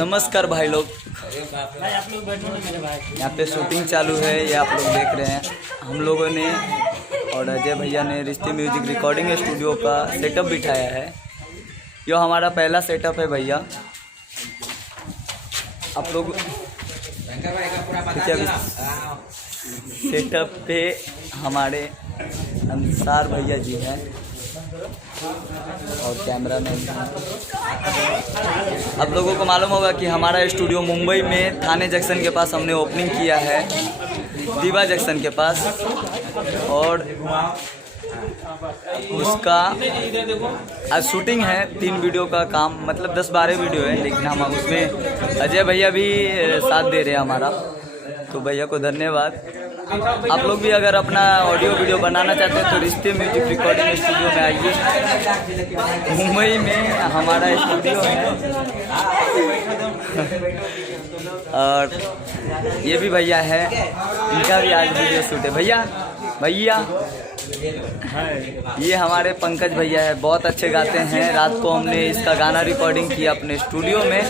नमस्कार भाई लोग, यहाँ पे शूटिंग चालू है, ये आप लोग देख रहे हैं। हम लोगों ने और अजय भैया ने रिश्ते म्यूजिक रिकॉर्डिंग स्टूडियो का सेटअप बिठाया है। यो हमारा पहला सेटअप है भैया। आप लोग सेटअप पे हमारे अंसार भैया जी हैं और कैमरा मैन। आप लोगों को मालूम होगा कि हमारा स्टूडियो मुंबई में थाने जंक्शन के पास हमने ओपनिंग किया है, दीवा जंक्शन के पास। और उसका आज शूटिंग है, 3 वीडियो का काम, मतलब 10-12 वीडियो है, लेकिन हम उसमें अजय भैया भी साथ दे रहे हैं हमारा, तो भैया को धन्यवाद। आप लोग भी अगर अपना ऑडियो वीडियो बनाना चाहते हैं तो रिश्ते म्यूजिक रिकॉर्डिंग स्टूडियो में आइए। मुंबई में हमारा स्टूडियो है। और ये भी भैया है, इनका भी आज वीडियो शूट है। भैया ये हमारे पंकज भैया है, बहुत अच्छे गाते हैं। रात को हमने इसका गाना रिकॉर्डिंग किया अपने स्टूडियो में,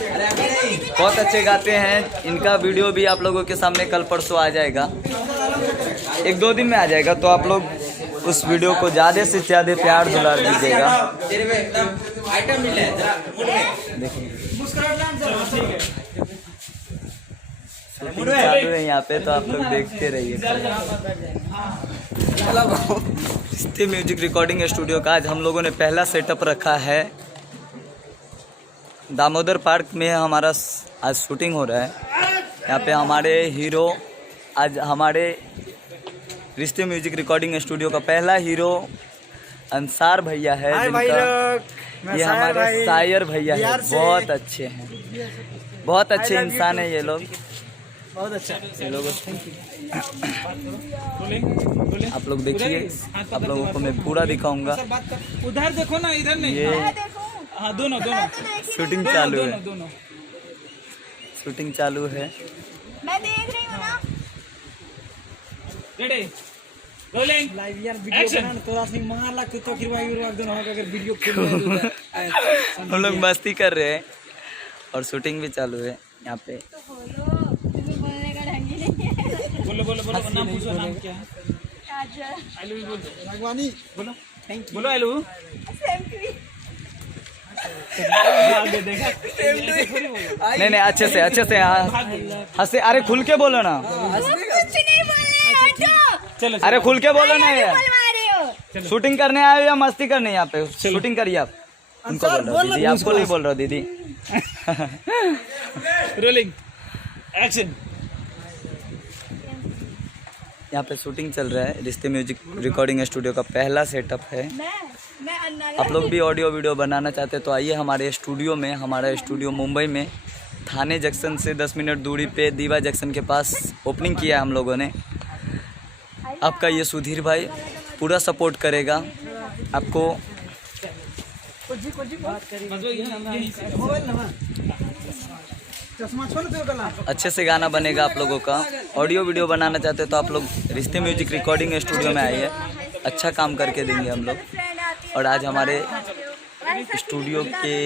बहुत अच्छे गाते हैं। इनका वीडियो भी आप लोगों के सामने कल परसों आ जाएगा, 1-2 दिन में आ जाएगा, तो आप लोग उस वीडियो को ज़्यादा से ज़्यादा प्यार दुलार दीजिएगा। देखिए चालू है यहाँ पे, तो आप लोग देखते रहिए। रिश्ते म्यूजिक रिकॉर्डिंग स्टूडियो का आज हम लोगों ने पहला सेटअप रखा है। दामोदर पार्क में हमारा आज शूटिंग हो रहा है। यहाँ पे हमारे हीरो, आज हमारे रिश्ते म्यूजिक रिकॉर्डिंग स्टूडियो का पहला हीरो अंसार भैया है, ये हमारे शायर भैया है। बहुत अच्छे हैं, बहुत अच्छे इंसान है ये लोग, बहुत अच्छा ये लोग। आप लोग देखिए, आप लोगों को मैं पूरा दिखाऊंगा। उधर देखो ना, इधर नहीं, ये दोनों शूटिंग चालू है, शूटिंग चालू है। मैं देख रही हूँ ना। रेडी रोलिंग लाइव यार वीडियो बनाना थोड़ा सा मार लग तो फिर वायु दोनों अगर वीडियो खोल हम लोग मस्ती कर रहे हैं और शूटिंग भी चालू है यहाँ पे। तो बोलो, तुम्हें बोलने का ढंग ही नहीं है। बोलो नाम पूछो, नाम क्या है? काजल। आलू भी बोल दो। रागवानी बोलो थैंक यू। बोलो आलू। Same to you. नहीं अच्छे से हंसे। अरे खुल के बोलो ना, कुछ नहीं बोल रहे हो तो। चलो अरे खुल के बोलो ना यार। बोलवा रहे हो। शूटिंग करने आए हो या मस्ती करने? यहाँ पे शूटिंग करिए आप। उनको बोल रहा हूँ दीदी, आपको नहीं बोल रहा हूँ दीदी। Rolling action. यहाँ पे शूटिंग चल रहा है, रिश्ते म्यूजिक रिकॉर्डिंग स्टूडियो का पहला सेटअप है। मैं अन्ना। आप लोग भी ऑडियो वीडियो बनाना चाहते हैं तो आइए हमारे स्टूडियो में। हमारा स्टूडियो मुंबई में थाने जंक्शन से 10 मिनट दूरी पे दीवा जंक्शन के पास ओपनिंग किया है हम लोगों ने। आपका ये सुधीर भाई पूरा सपोर्ट करेगा आपको। अच्छे से गाना बनेगा आप लोगों का। ऑडियो वीडियो बनाना चाहते हैं तो आप लोग रिश्ते म्यूजिक रिकॉर्डिंग स्टूडियो में आइए, अच्छा काम करके देंगे हम लोग। और आज हमारे स्टूडियो के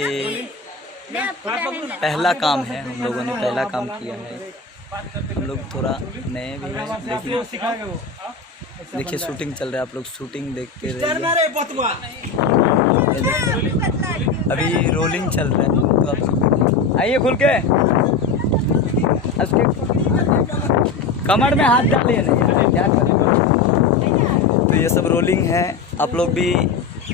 पहला काम है, हम लोगों ने पहला काम किया है। हम लोग थोड़ा नए भी हैं, लेकिन देखिए शूटिंग चल रहा है, आप लोग शूटिंग देखते रहिए। अभी रोलिंग चल रहा है, तो आप आइए खुल के। कमर में हाथ डालिए नहीं, क्या करें। तो ये सब रोलिंग है। आप लोग भी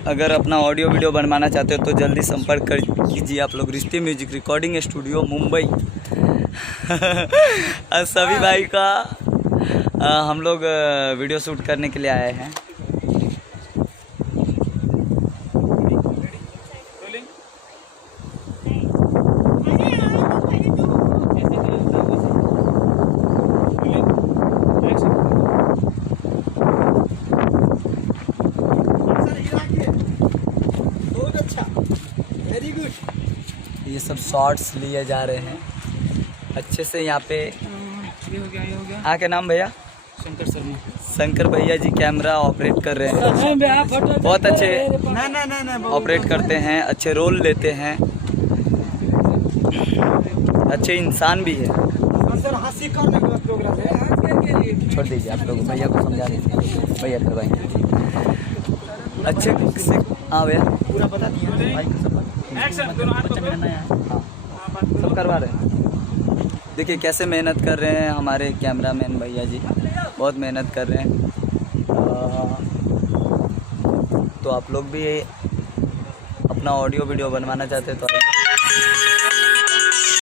अगर अपना ऑडियो वीडियो बनवाना चाहते हो तो जल्दी संपर्क कर कीजिए आप लोग। रिश्ते म्यूजिक रिकॉर्डिंग स्टूडियो मुंबई। सभी भाई का हम लोग वीडियो शूट करने के लिए आए हैं। ये सब शॉट्स लिए जा रहे हैं अच्छे से। यहाँ पे ये हो गया। क्या नाम भैया? शंकर शर्मा। शंकर भैया जी कैमरा ऑपरेट कर रहे हैं, बहुत अच्छे ना ऑपरेट करते हैं, अच्छे रोल लेते हैं। अच्छे इंसान भी है। सर हंसी करने का प्रोग्राम है छोड़ दीजिए, आप लोग भैया को समझा दीजिए, भैया करवाएंगे अच्छे से। हाँ भैया पूरा बता दिया भाई को सब एक्शन दोनों हाथ पकड़ो हाँ सब करवा रहे हैं। देखिए कैसे मेहनत कर रहे हैं हमारे कैमरामैन भैया जी, बहुत मेहनत कर रहे हैं। तो आप लोग भी अपना ऑडियो वीडियो बनवाना चाहते हैं तो